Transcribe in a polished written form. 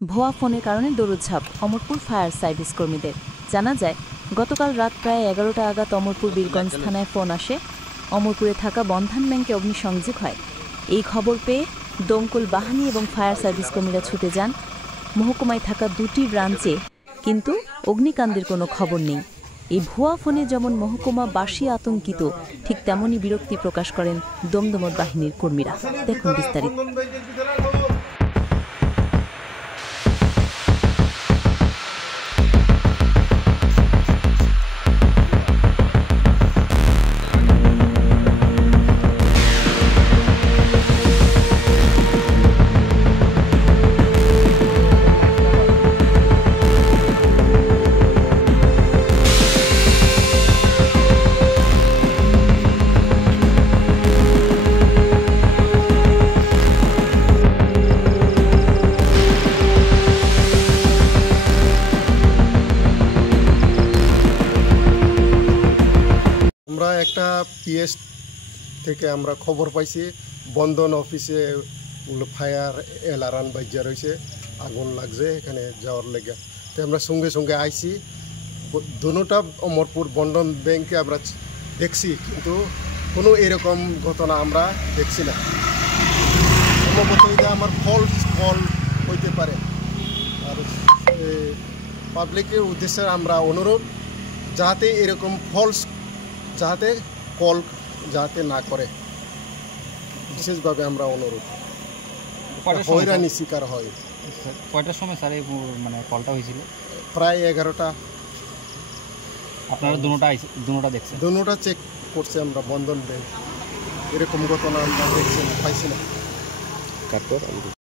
ভুয়া ফোনের কারণে দৌড়ঝাঁপ অমরপুর ফায়ার সার্ভিস কর্মীদের। জানা যায়, গতকাল রাত প্রায় 11টা নাগাদ অমরপুর বীরগঞ্জ থানায় ফোন আসে। অমরপুরে থাকা বন্ধন ব্যাংকে অগ্নিসংযোগ হয়। এই খবর পেয়ে দমকল বাহিনী এবং ফায়ার সার্ভিস কর্মীরা ছুটে যান মহকুমায় থাকা 2টি ব্রাঞ্চে, কিন্তু অগ্নিকাণ্ডের কোনো খবর নেই। এই ভুয়া ফোনে যেমন মহকুমাবাসী আতঙ্কিত, ঠিক তেমনই বিরক্তি প্রকাশ করেন দমদমত বাহিনীর কর্মীরা। দেখুন বিস্তারিত। আমরা একটা পিএস থেকে আমরা খবর পাইছি বন্ধন অফিসে ফায়ার এলার্ম বাজ্যা রয়েছে, আগুন লাগছে, এখানে যাওয়ার লেগে। তো আমরা সঙ্গে সঙ্গে আইছি। দুটা অমরপুর বন্ধন ব্যাংকে আমরা দেখছি, কিন্তু কোনো এরকম ঘটনা আমরা দেখছি না। সম্ভবত এটা আমার ফলস কল হইতে পারে। আর পাবলিকের উদ্দেশ্যে আমরা অনুরোধ, যাতে এরকম ফলস যাতে কল যাতে না করে, বিশেষভাবে আমরা অনুরোধ। হয়রানি শিকার হয়। কয়টার সময় স্যার এই মানে কলটা হয়েছিল? প্রায় 11টা। আপনারা দুটোটা দেখছেন? দুটোটা চেক করছে আমরা বন্ধন ব্যাংক, এরকম ঘটনা আমরা পাইছি না।